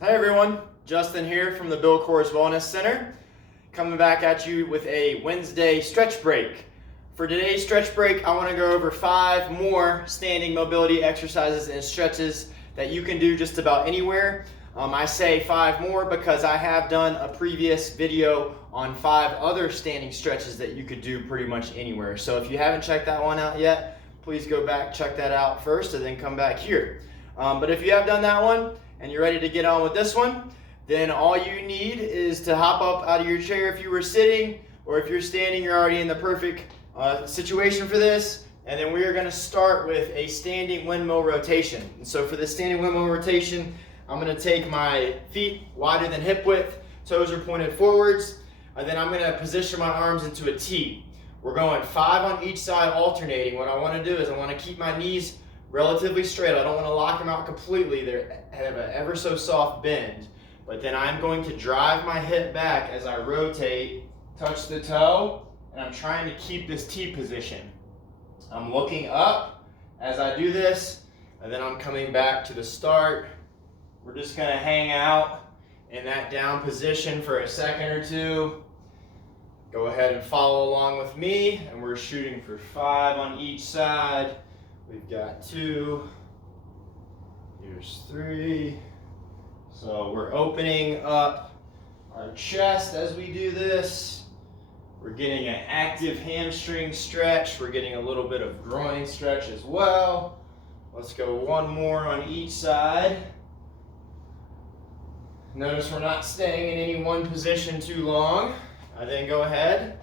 Hi everyone, Justin here from the Bill Course Wellness Center, coming back at you with a Wednesday stretch break. For today's stretch break, I want to go over 5 more standing mobility exercises and stretches that you can do just about anywhere. I say 5 more because I have done a previous video on 5 other standing stretches that you could do pretty much anywhere. So if you haven't checked that one out yet, please go back, check that out first, and then come back here. But if you have done that one, and you're ready to get on with this one, then all you need is to hop up out of your chair if you were sitting, or if you're standing, you're already in the perfect situation for this. And then we are going to start with a standing windmill rotation. And so for the standing windmill rotation, I'm going to take my feet wider than hip width, toes are pointed forwards, and then I'm going to position my arms into a T. We're going 5 on each side alternating. What I want to do is I want to keep my knees relatively straight. I don't want to lock them out completely. They have an ever so soft bend. But then I'm going to drive my hip back as I rotate, touch the toe, and I'm trying to keep this T position. I'm looking up as I do this, and then I'm coming back to the start. We're just going to hang out in that down position for a second or two. Go ahead and follow along with me, and we're shooting for 5 on each side. We've got 2, here's 3. So we're opening up our chest as we do this. We're getting an active hamstring stretch. We're getting a little bit of groin stretch as well. Let's go 1 more on each side. Notice we're not staying in any one position too long. Then go ahead,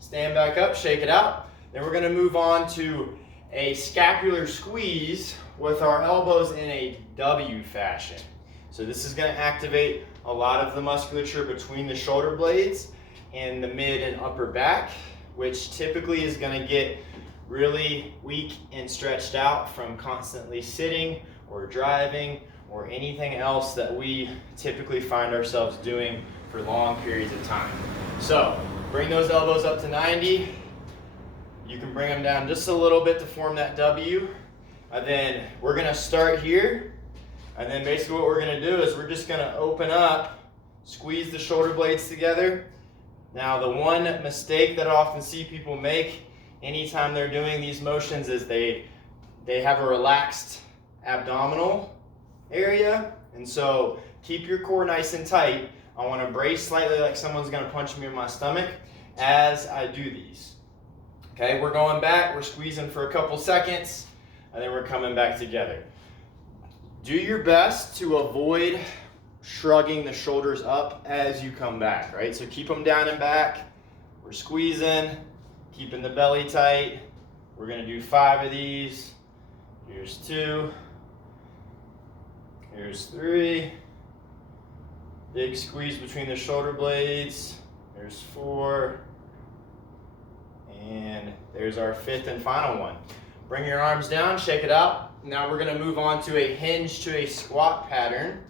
stand back up, shake it out. Then we're going to move on to a scapular squeeze with our elbows in a W fashion. So this is going to activate a lot of the musculature between the shoulder blades and the mid and upper back, which typically is going to get really weak and stretched out from constantly sitting or driving or anything else that we typically find ourselves doing for long periods of time. So bring those elbows up to 90. You can bring them down just a little bit to form that W. And then we're going to start here. And then basically what we're going to do is we're just going to open up, squeeze the shoulder blades together. Now the one mistake that I often see people make anytime they're doing these motions is they have a relaxed abdominal area. And so keep your core nice and tight. I want to brace slightly like someone's going to punch me in my stomach as I do these. Okay, we're going back, we're squeezing for a couple seconds, and then we're coming back together. Do your best to avoid shrugging the shoulders up as you come back, right? So keep them down and back. We're squeezing, keeping the belly tight. We're gonna do 5 of these. Here's 2. Here's 3. Big squeeze between the shoulder blades. There's 4. And there's our 5th and final one. Bring your arms down, shake it out. Now we're going to move on to a hinge to a squat pattern.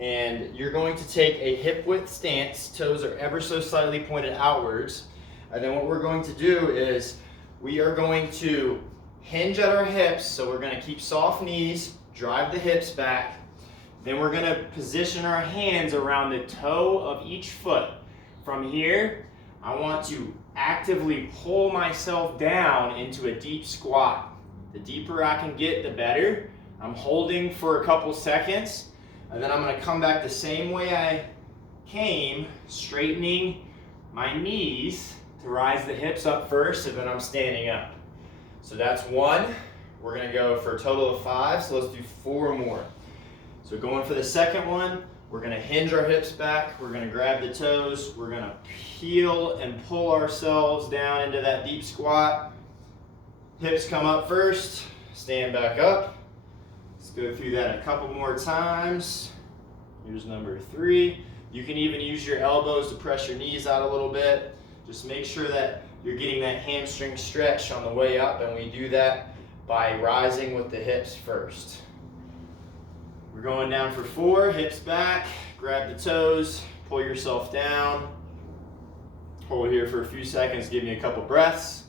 And you're going to take a hip width stance. Toes are ever so slightly pointed outwards. And then what we're going to do is we are going to hinge at our hips. So we're going to keep soft knees, drive the hips back. Then we're going to position our hands around the toe of each foot. From here, I want to actively pull myself down into a deep squat. The deeper I can get, the better. I'm holding for a couple seconds, and then I'm going to come back the same way I came, straightening my knees to rise the hips up first, and then I'm standing up. So that's 1. We're going to go for a total of 5, so let's do 4 more. So going for the second one, we're going to hinge our hips back, we're going to grab the toes, we're going to peel and pull ourselves down into that deep squat. Hips come up first, stand back up. Let's go through that a couple more times. Here's number 3. You can even use your elbows to press your knees out a little bit. Just make sure that you're getting that hamstring stretch on the way up, and we do that by rising with the hips first. We're going down for 4, hips back, grab the toes, pull yourself down. Hold here for a few seconds, give me a couple breaths.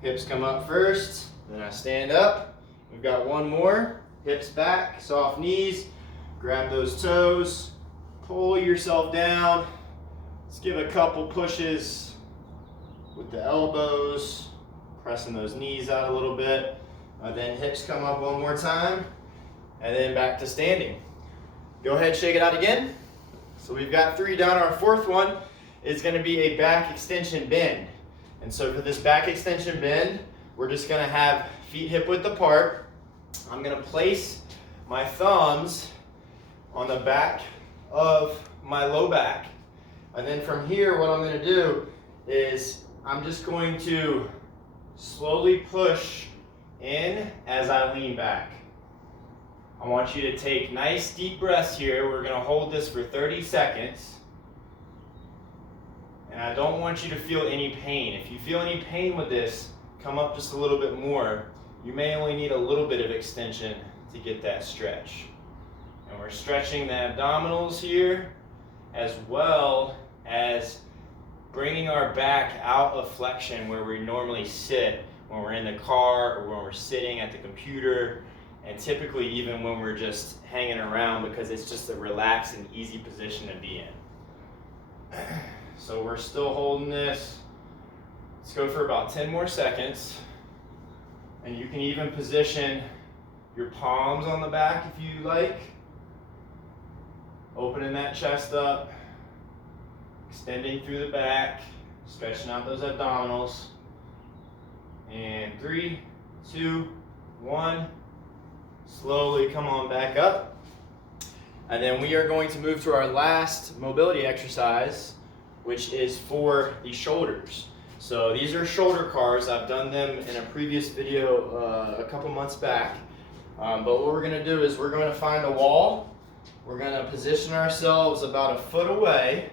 Hips come up first, then I stand up. We've got 1 more. hips back, soft knees, grab those toes, pull yourself down. Let's give a couple pushes with the elbows, pressing those knees out a little bit. Then hips come up one more time, and then back to standing. Go ahead, shake it out again. So we've got 3 down. Our 4th one is going to be a back extension bend. And so for this back extension bend, we're just going to have feet hip width apart. I'm going to place my thumbs on the back of my low back. And then from here, what I'm going to do is I'm just going to slowly push in as I lean back. I want you to take nice deep breaths here. We're going to hold this for 30 seconds. And I don't want you to feel any pain. If you feel any pain with this, come up just a little bit more. You may only need a little bit of extension to get that stretch. And we're stretching the abdominals here, as well as bringing our back out of flexion where we normally sit when we're in the car or when we're sitting at the computer, and typically even when we're just hanging around, because it's just a relaxed and easy position to be in. So we're still holding this. Let's go for about 10 more seconds. And you can even position your palms on the back if you like. Opening that chest up, extending through the back, stretching out those abdominals. And 3, 2, 1. Slowly come on back up. And then we are going to move to our last mobility exercise, which is for the shoulders. So these are shoulder cars. I've done them in a previous video a couple months back. But what we're going to do is we're going to find a wall. We're going to position ourselves about a foot away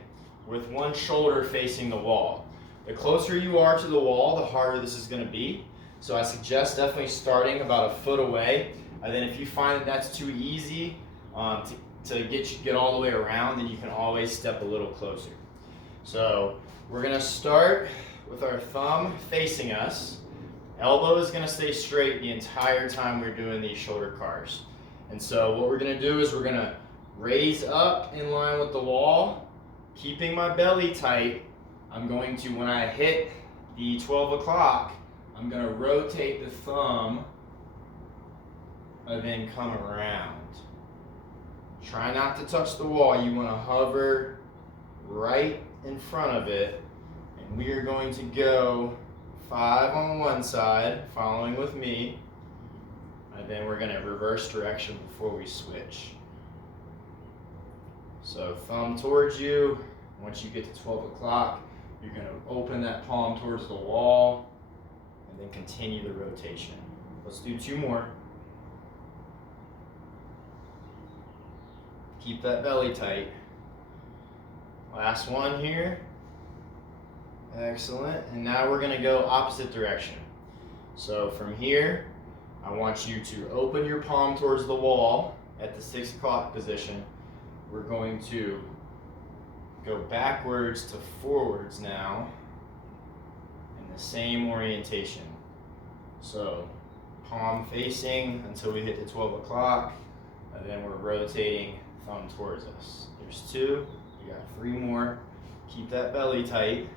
with one shoulder facing the wall. The closer you are to the wall, the harder this is going to be. So I suggest definitely starting about a foot away. And then if you find that that's too easy to get all the way around, then you can always step a little closer. So we're going to start with our thumb facing us. Elbow is going to stay straight the entire time we're doing these shoulder cars. And so what we're going to do is we're going to raise up in line with the wall, keeping my belly tight. I'm going to, when I hit the 12 o'clock, I'm going to rotate the thumb and then come around. Try not to touch the wall. You want to hover right in front of it. And we are going to go 5 on one side, following with me. And then we're going to reverse direction before we switch. So thumb towards you. Once you get to 12 o'clock, you're going to open that palm towards the wall and then continue the rotation. Let's do 2 more. Keep that belly tight. Last one here. Excellent. And now we're going to go opposite direction. So from here, I want you to open your palm towards the wall at the 6 o'clock position. We're going to go backwards to forwards now in the same orientation. So palm facing until we hit the 12 o'clock, and then we're rotating thumb towards us. There's 2, you got 3 more. Keep that belly tight.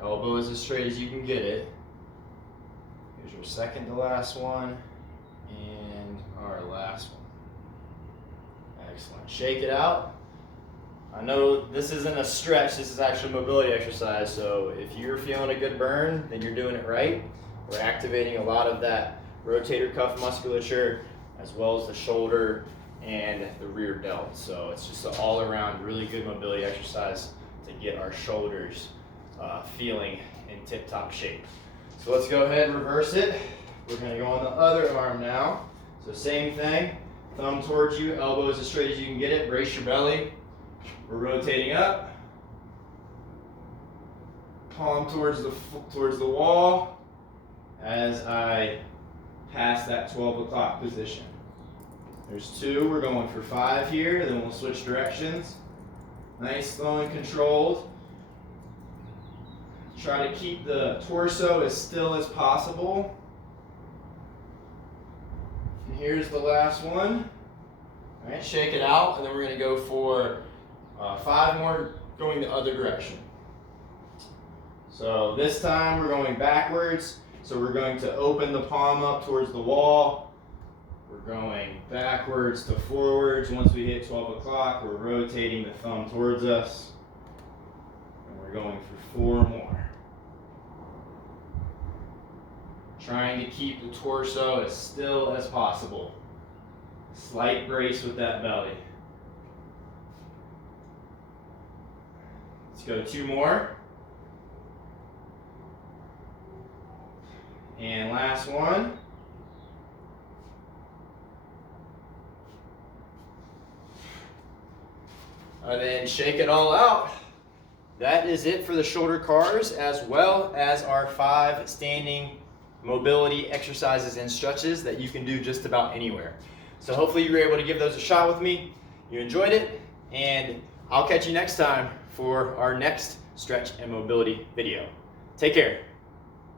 Elbow is as straight as you can get it. Here's your second to last one, and our last one. Excellent. Shake it out. I know this isn't a stretch, this is actually a mobility exercise, so if you're feeling a good burn, then you're doing it right. We're activating a lot of that rotator cuff musculature, as well as the shoulder and the rear delt. So it's just an all-around really good mobility exercise to get our shoulders feeling in tip-top shape. So let's go ahead and reverse it. We're going to go on the other arm now. So same thing, thumb towards you, elbows as straight as you can get it, brace your belly. We're rotating up, palm towards the wall as I pass that 12 o'clock position. There's 2, we're going for 5 here, then we'll switch directions. Nice, slow and controlled. Try to keep the torso as still as possible. And here's the last one. All right, shake it out, and then we're gonna go for 5 more going the other direction. So this time we're going backwards. So we're going to open the palm up towards the wall. We're going backwards to forwards. Once we hit 12 o'clock, we're rotating the thumb towards us. And we're going for 4 more. Trying to keep the torso as still as possible. Slight brace with that belly. Let's go 2 more. And last one. And then shake it all out. That is it for the shoulder cars, as well as our 5 standing mobility exercises and stretches that you can do just about anywhere. So hopefully you were able to give those a shot with me. You enjoyed it, and I'll catch you next time for our next stretch and mobility video. Take care.